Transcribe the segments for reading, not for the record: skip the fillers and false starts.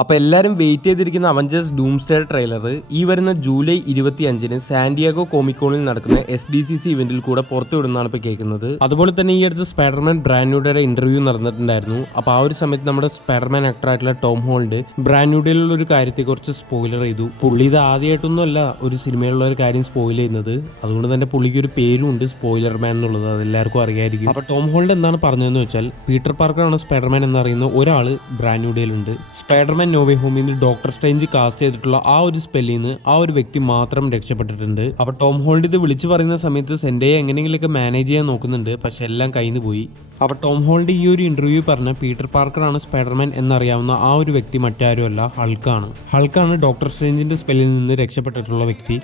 അപ്പോൾ എല്ലാവരും വെയിറ്റ് ചെയ്തിരിക്കുന്ന അവഞ്ചേഴ്സ് ഡൂംസ്ഡേ ട്രെയിലർ ഈ വരുന്ന ജൂലൈ 25-ന് സാന്റിയാഗോ കോമിക്കോണിൽ നടക്കുന്ന SDCC ഇവന്റിൽ കൂടെ പുറത്തുവിടുന്നതാണ് ഇപ്പോൾ കേൾക്കുന്നത്. അതുപോലെ തന്നെ ഈ അടുത്ത് സ്പൈഡർമാൻ ബ്രാൻഡ് ഇന്റർവ്യൂ നടന്നിട്ടുണ്ടായിരുന്നു. അപ്പോൾ ആ ഒരു സമയത്ത് നമ്മുടെ സ്പൈഡർമാൻ ആക്ടറായിട്ടുള്ള ടോം ഹോളണ്ട് ബ്രാൻഡ് ഒരു കാര്യത്തെക്കുറിച്ച് സ്പോയിലർ ചെയ്തു. പുള്ളി ഇത് ആദ്യമായിട്ടൊന്നും അല്ല ഒരു സിനിമയിലുള്ള ഒരു കാര്യം സ്പോയിൽ ചെയ്യുന്നത്. അതുകൊണ്ട് തന്നെ പുള്ളിക്ക് ഒരു പേരും ഉണ്ട്, സ്പോയിലർ മാൻ എന്നുള്ളത്. അത് എല്ലാവർക്കും അറിയായിരിക്കും. അപ്പോൾ ടോം ഹോളണ്ട് എന്താണ് പറഞ്ഞതെന്ന് വെച്ചാൽ പീറ്റർ പാർക്കറാണ് സ്പൈഡർമാൻ എന്നറിയുന്ന ഒരാൾ ബ്രാൻഡ് സ്പൈഡർമാൻ നോവേ ഹോമിൽ ഡോക്ടർ സ്ട്രേഞ്ച് കാസ്റ്റ് ചെയ്തിട്ടുള്ള ആ ഒരു സ്പെല്ലിൽ നിന്ന് ആ ഒരു വ്യക്തി മാത്രം രക്ഷപ്പെട്ടിട്ടുണ്ട്. അപ്പൊ ടോം ഹോളണ്ട് ഇത് വിളിച്ചു പറയുന്ന സമയത്ത് സെൻഡയെ എങ്ങനെയെങ്കിലൊക്കെ മാനേജ് ചെയ്യാൻ നോക്കുന്നുണ്ട്, പക്ഷെ എല്ലാം കയ്യിൽ പോയി. അപ്പൊ ടോം ഹോളണ്ട് ഈ ഒരു ഇന്റർവ്യൂ പറഞ്ഞ പീറ്റർ പാർക്കറാണ് സ്പൈഡർമാൻ എന്നറിയാവുന്ന ആ ഒരു വ്യക്തി മറ്റാരുമല്ല, ഹൾക്കാണ് ഡോക്ടർ സ്ട്രേഞ്ചിന്റെ സ്പെല്ലിൽ നിന്ന് രക്ഷപ്പെട്ടിട്ടുള്ള വ്യക്തി.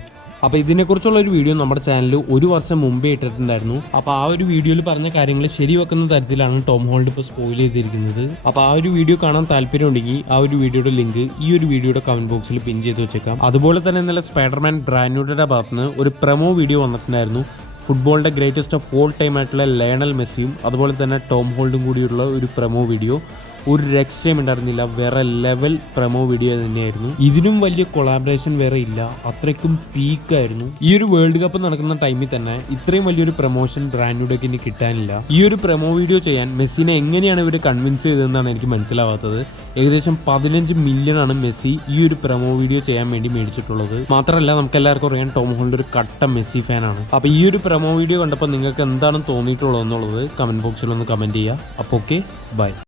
അപ്പോൾ ഇതിനെക്കുറിച്ചുള്ള ഒരു വീഡിയോ നമ്മുടെ ചാനലിൽ ഒരു വർഷം മുമ്പേ ഇട്ടിട്ടുണ്ടായിരുന്നു. അപ്പോൾ ആ ഒരു വീഡിയോയിൽ പറഞ്ഞ കാര്യങ്ങൾ ശരിവെക്കുന്ന തരത്തിലാണ് ടോം ഹോളണ്ട് ഇപ്പോൾ സ്പോയിൽ ചെയ്തിരിക്കുന്നത്. അപ്പോൾ ആ ഒരു വീഡിയോ കാണാൻ താല്പര്യമുണ്ടെങ്കിൽ ആ ഒരു വീഡിയോയുടെ ലിങ്ക് ഈ ഒരു വീഡിയോയുടെ കമന്റ് ബോക്സിൽ പിൻ ചെയ്ത് വെച്ചേക്കാം. അതുപോലെ തന്നെ ഇന്നലെ സ്പൈഡർമാൻ ബ്രാൻഡുയുടെ ഭാഗത്തുനിന്ന് ഒരു പ്രൊമോ വീഡിയോ വന്നിട്ടുണ്ടായിരുന്നു. ഫുട്ബോളിൻ്റെ ഗ്രേറ്റസ്റ്റ് ഓഫ് ഓൾ ടൈം ആയിട്ടുള്ള ലയണൽ മെസ്സിയും അതുപോലെ തന്നെ ടോം ഹോളണ്ടും കൂടിയുള്ള ഒരു പ്രൊമോ വീഡിയോ. ഒരു രക്ഷയും ഉണ്ടായിരുന്നില്ല, വേറെ ലെവൽ പ്രൊമോ വീഡിയോ തന്നെയായിരുന്നു. ഇതിനും വലിയ കൊളാബറേഷൻ വേറെ ഇല്ല, അത്രയ്ക്കും പീക്കായിരുന്നു. ഈ ഒരു വേൾഡ് കപ്പ് നടക്കുന്ന ടൈമിൽ തന്നെ ഇത്രയും വലിയൊരു പ്രൊമോഷൻ ബ്രാൻഡുടെക്ക് ഇനി കിട്ടാനില്ല. ഈ ഒരു പ്രൊമോ വീഡിയോ ചെയ്യാൻ മെസ്സിനെ എങ്ങനെയാണ് ഇവർ കൺവിൻസ് ചെയ്തതെന്നാണ് എനിക്ക് മനസ്സിലാവാത്തത്. ഏകദേശം 15 മില്യണാണ് മെസ്സി ഈ ഒരു പ്രൊമോ വീഡിയോ ചെയ്യാൻ വേണ്ടി മേടിച്ചിട്ടുള്ളത്. മാത്രമല്ല നമുക്ക് എല്ലാവർക്കും അറിയാൻ ടോം ഹോളണ്ട് ഒരു കട്ട മെസ്സി ഫാനാണ്. അപ്പോൾ ഈ ഒരു പ്രൊമോ വീഡിയോ കണ്ടപ്പോൾ നിങ്ങൾക്ക് എന്താണ് തോന്നിയിട്ടുള്ളത് എന്നുള്ളത് കമന്റ് ബോക്സിൽ ഒന്ന് കമന്റ് ചെയ്യുക. അപ്പോൾ ഓക്കെ, ബൈ.